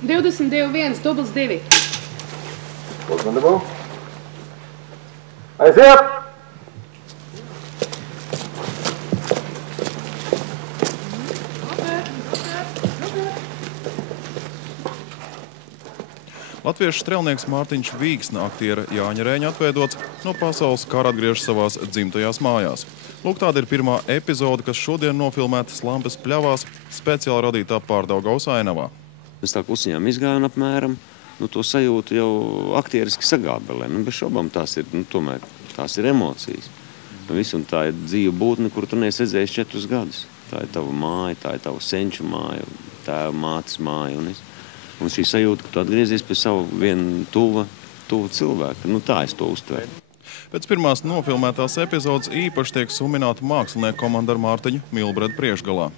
22, 2. Uzmanību. Aiziet! Latviešu strelnieks Mārtiņš Vīksna aktiera Jāņa Rēņa atveidots no pasaules kara atgriežas savās dzimtajās mājās. Lūk, tāda ir pirmā epizode, kas šodien nofilmēta Slampes pļavās, speciāli radītā Pārdaugavas ainavā. Mēs tā klusiņām izgājām apmēram, to sajūtu jau aktieriski sagābelē. Bez šaubām tās ir emocijas. Un tā ir dzīva būtne, kur tu neesi redzējis 4 gadus. Tā ir tava māja, tā ir tava senču māja, tēva mātes māja. Un šī sajūta, ka tu atgriezies pie savu vienu tuva cilvēku. Tā es to uztveru. Pēc pirmās nofilmētās epizodes īpaši tiek sumināta mākslinieku komanda ar Mārtiņu Milbredu priekšgalā.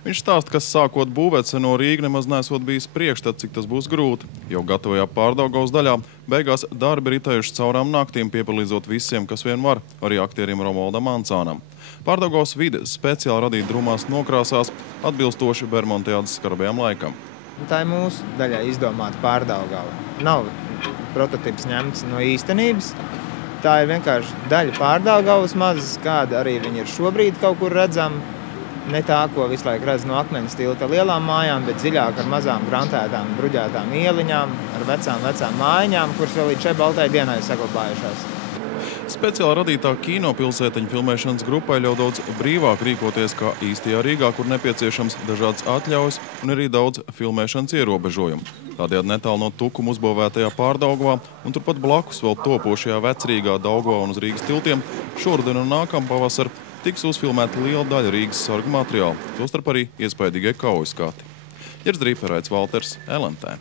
Viņš stāsta, ka sākot būvēt seno Rīgu nemaz nesot bijis priekšstats, cik tas būs grūti. Jau gatavajā Pārdaugavas daļā beigās darbi ritējuši caurām naktīm, piepalīdzot visiem, kas vien var, arī aktierim Romualdam Ancānam. Pārdaugavas vide speciāli radīta drumās nokrāsās, atbilstoši Bermontiādas skarbajam laikam. Tā ir mūsu daļai izdomāta Pārdaugava. Nav prototips ņemts no īstenības. Tā ir vienkārši daļa Pārdaugavas mazas, kāda arī viņa ir šobrīd kaut kur redzama. Ne tā, ko visu laiku redz no akmens tilta lielām mājām, bet dziļāk ar mazām grantētām, bruģētām ieliņām, ar vecām mājiņām, kuras vēl līdz šai baltai dienai saglabājušās. Speciāli radītā kinopilsētiņa filmēšanas grupai ļauj daudz brīvāk rīkoties kā īstajā Rīgā, kur nepieciešams dažādas atļaujas un arī daudz filmēšanas ierobežojumu. Tādējādi netālu no Tukuma uzbūvētajā Pārdaugavā un turpat blakus vēl topošajā Vecrīgā, Daugavā un uz Rīgas tiltiem šoruden un nākampavasar tiks uzfilmēta liela daļa Rīgas sargu materiālu, tostarp arī iespaidīgie kaujas skati. Ģers Drīpe, Raits Valters, LMT.